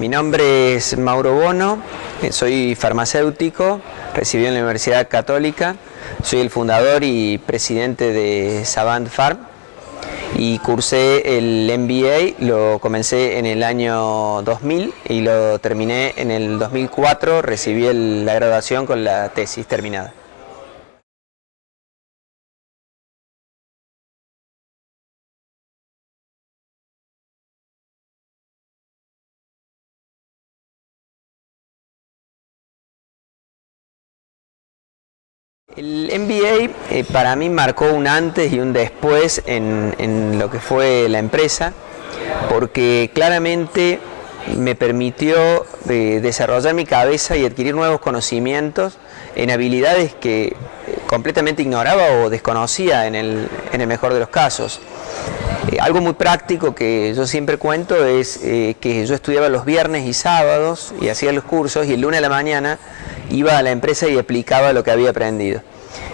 Mi nombre es Mauro Bono, soy farmacéutico, recibí en la Universidad Católica, soy el fundador y presidente de Savant Pharm y cursé el MBA, lo comencé en el año 2000 y lo terminé en el 2004, recibí la graduación con la tesis terminada. El MBA para mí marcó un antes y un después en lo que fue la empresa, porque claramente me permitió desarrollar mi cabeza y adquirir nuevos conocimientos en habilidades que completamente ignoraba o desconocía en el mejor de los casos. Algo muy práctico que yo siempre cuento es que yo estudiaba los viernes y sábados y hacía los cursos, y el lunes a la mañana iba a la empresa y aplicaba lo que había aprendido.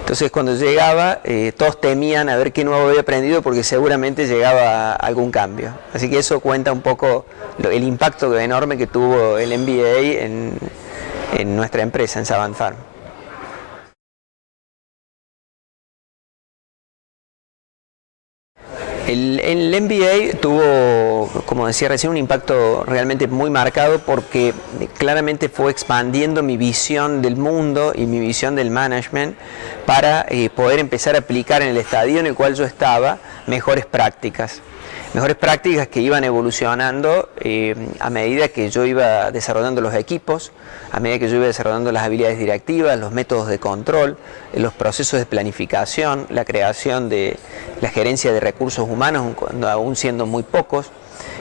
Entonces cuando llegaba todos temían a ver qué nuevo había aprendido, porque seguramente llegaba algún cambio. Así que eso cuenta un poco el impacto enorme que tuvo el MBA en nuestra empresa, en Savant Pharm. El MBA tuvo, como decía recién, un impacto realmente muy marcado, porque claramente fue expandiendo mi visión del mundo y mi visión del management para poder empezar a aplicar en el estadio en el cual yo estaba mejores prácticas que iban evolucionando a medida que yo iba desarrollando los equipos, a medida que yo iba desarrollando las habilidades directivas, los métodos de control, los procesos de planificación, la creación de la gerencia de recursos humanos, aún siendo muy pocos,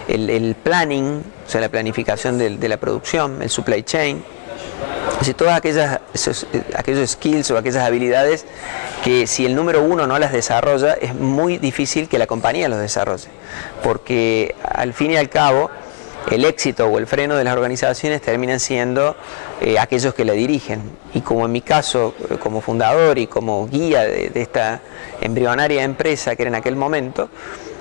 el planning, o sea, la planificación de la producción, el supply chain. Así, todas aquellos skills o aquellas habilidades que si el número uno no las desarrolla, es muy difícil que la compañía los desarrolle, porque al fin y al cabo el éxito o el freno de las organizaciones terminan siendo aquellos que la dirigen. Y como en mi caso, como fundador y como guía de esta embrionaria empresa que era en aquel momento,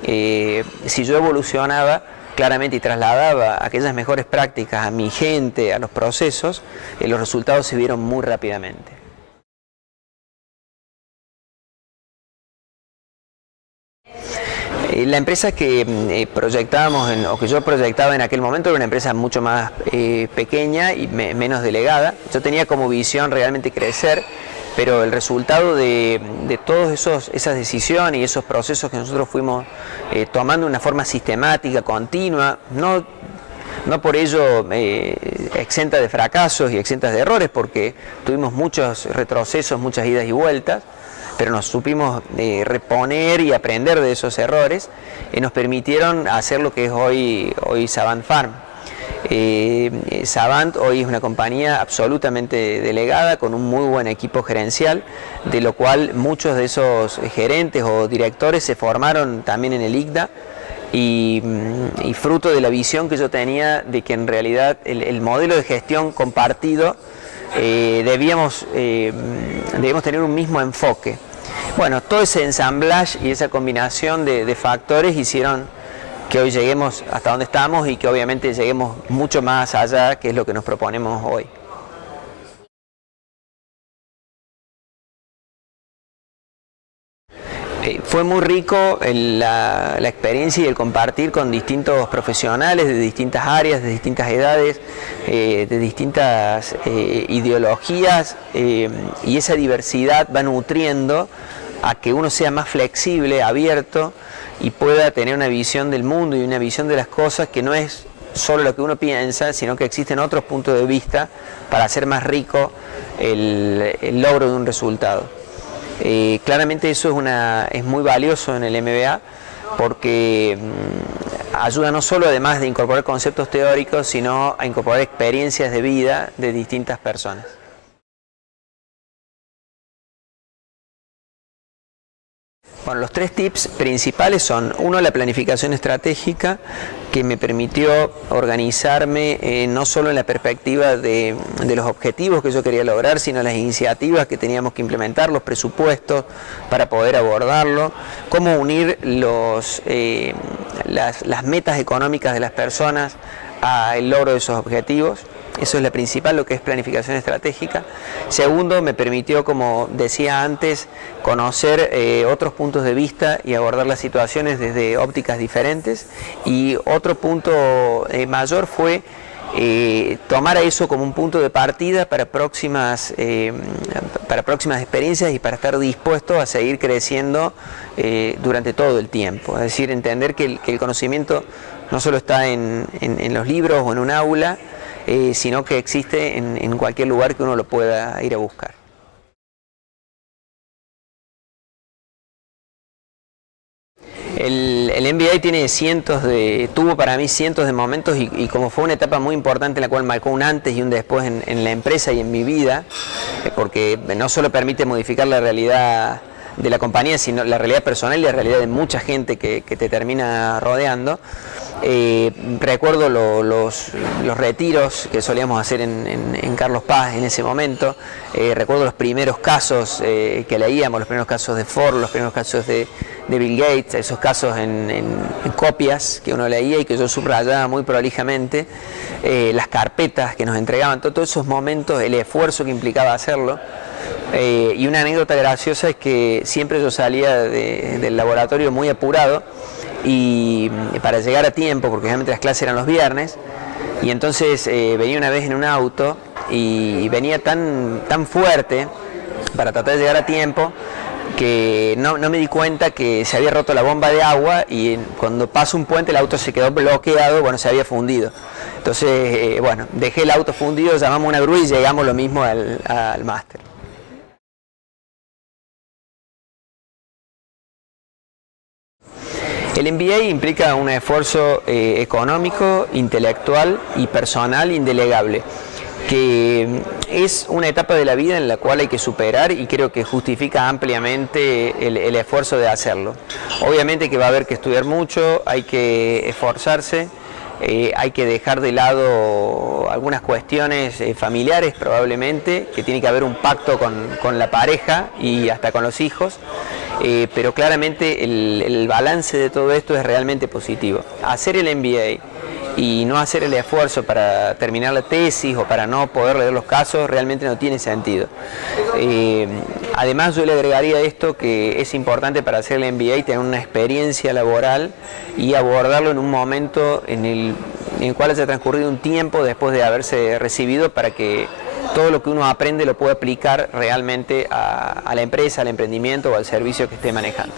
si yo evolucionaba claramente y trasladaba aquellas mejores prácticas a mi gente, a los procesos, los resultados se vieron muy rápidamente. La empresa que proyectábamos, o que yo proyectaba en aquel momento, era una empresa mucho más pequeña y menos delegada. Yo tenía como visión realmente crecer, pero el resultado de todas esas decisiones y esos procesos que nosotros fuimos tomando de una forma sistemática, continua, no por ello exenta de fracasos y exentas de errores, porque tuvimos muchos retrocesos, muchas idas y vueltas, pero nos supimos reponer y aprender de esos errores, nos permitieron hacer lo que es hoy Savant Pharm. Savant hoy es una compañía absolutamente delegada, con un muy buen equipo gerencial, de lo cual muchos de esos gerentes o directores se formaron también en el ICDA, y fruto de la visión que yo tenía de que en realidad el modelo de gestión compartido debíamos tener un mismo enfoque. Bueno, todo ese ensamblaje y esa combinación de factores hicieron que hoy lleguemos hasta donde estamos, y que obviamente lleguemos mucho más allá, que es lo que nos proponemos hoy. Fue muy rico la experiencia y el compartir con distintos profesionales de distintas áreas, de distintas edades, de distintas ideologías, y esa diversidad va nutriendo a que uno sea más flexible, abierto, y pueda tener una visión del mundo y una visión de las cosas que no es solo lo que uno piensa, sino que existen otros puntos de vista para hacer más rico el logro de un resultado. Claramente eso es muy valioso en el MBA, porque ayuda no solo, además de incorporar conceptos teóricos, sino a incorporar experiencias de vida de distintas personas. Bueno, los tres tips principales son: uno, la planificación estratégica, que me permitió organizarme no solo en la perspectiva de los objetivos que yo quería lograr, sino las iniciativas que teníamos que implementar, los presupuestos para poder abordarlo, cómo unir las metas económicas de las personas al logro de esos objetivos. Eso es lo principal, lo que es planificación estratégica. Segundo, me permitió, como decía antes, conocer otros puntos de vista y abordar las situaciones desde ópticas diferentes. Y otro punto mayor fue tomar a eso como un punto de partida para próximas experiencias y para estar dispuesto a seguir creciendo durante todo el tiempo. Es decir, entender que el conocimiento no solo está en los libros o en un aula, sino que existe en cualquier lugar que uno lo pueda ir a buscar. El MBA tuvo para mí cientos de momentos y como fue una etapa muy importante en la cual marcó un antes y un después en la empresa y en mi vida, porque no solo permite modificar la realidad de la compañía, sino la realidad personal y la realidad de mucha gente que te termina rodeando. Recuerdo los retiros que solíamos hacer en Carlos Paz en ese momento. Recuerdo los primeros casos que leíamos, los primeros casos de Ford, los primeros casos de Bill Gates, esos casos en copias que uno leía y que yo subrayaba muy prolijamente, las carpetas que nos entregaban, todos esos momentos, el esfuerzo que implicaba hacerlo. Y una anécdota graciosa es que siempre yo salía del laboratorio muy apurado y para llegar a tiempo, porque realmente las clases eran los viernes, y entonces venía una vez en un auto y venía tan fuerte para tratar de llegar a tiempo que no me di cuenta que se había roto la bomba de agua y cuando paso un puente el auto se quedó bloqueado, bueno, se había fundido. Entonces, bueno, dejé el auto fundido, llamamos una grúa y llegamos lo mismo al máster. El MBA implica un esfuerzo económico, intelectual y personal indelegable, que es una etapa de la vida en la cual hay que superar y creo que justifica ampliamente el esfuerzo de hacerlo. Obviamente que va a haber que estudiar mucho, hay que esforzarse, hay que dejar de lado algunas cuestiones familiares probablemente, que tiene que haber un pacto con la pareja y hasta con los hijos. Pero claramente el balance de todo esto es realmente positivo. Hacer el MBA y no hacer el esfuerzo para terminar la tesis o para no poder leer los casos realmente no tiene sentido. Además yo le agregaría a esto que es importante para hacer el MBA tener una experiencia laboral y abordarlo en un momento en el cual haya transcurrido un tiempo después de haberse recibido para que todo lo que uno aprende lo puede aplicar realmente a la empresa, al emprendimiento o al servicio que esté manejando.